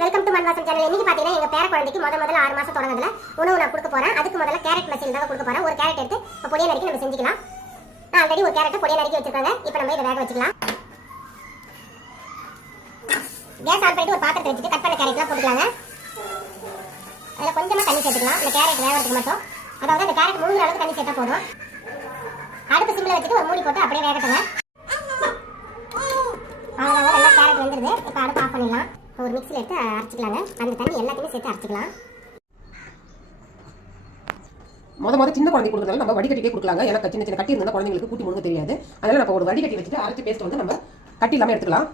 Welcome to Manvasan channel. இன்னைக்கு பாத்தீங்கன்னா எங்க பேர குழந்தைக்கு முதல்ல 6 மாசம் தொடங்குதுல உணவு நான் கொடுக்க போறேன். அதுக்கு முதல்ல கேரட் மசியல் தான் கொடுக்க போறேன். ஒரு கேரட் எடுத்து பொடியா நறுக்கி நம்ம செஞ்சுக்கலாம். நான் ஆல்ரெடி ஒரு கேரட்டை பொடியா நறுக்கி வச்சிருக்காங்க. இப்போ நம்ம இதை வேக வச்சுக்கலாம். கேஸ் ஆன் பண்ணிட்டு ஒரு பாத்திரத்தை வச்சுட்டு கட் பண்ண கேரட்லாம் போட்டுக்கலாங்க. அதில் கொஞ்சமா தண்ணி சேர்த்துக்கலாம். இந்த கேரட் வேகிறதுக்கு மட்டும். அதாவது அந்த கேரட் முழுகிற அளவுக்கு தண்ணி சேர்த்தா போதும். அடுப்பு சிம்மில் வச்சுட்டு ஒரு மூடி போட்டு அப்படியே வேகட்டுங்க. அவ்வளோதாங்க, நல்லா கேரட் வெந்துருது. இப்போ அடுப்பு ஆஃப் பண்ணிடலாம். ஒரு மிக்ஸில் எடுத்து அரைச்சிக்கலாங்க. அந்த தண்ணி எல்லாத்தையுமே சேர்த்து அரைச்சிக்கலாம். மொதல் சின்ன குழந்தை கொடுக்குறதால நம்ம வடிகட்டிக்கே கொடுக்கலாங்க. ஏன்னா சின்ன சின்ன கட்டி இருந்தால் குழந்தைங்களுக்கு கூட்டி முழுங்க தெரியாது. அதனால நம்ம ஒரு வடிகட்டி வச்சுட்டு அரைச்சி பேஸ்ட் வந்து நம்ம கட்டி இல்லாமல் எடுத்துக்கலாம்.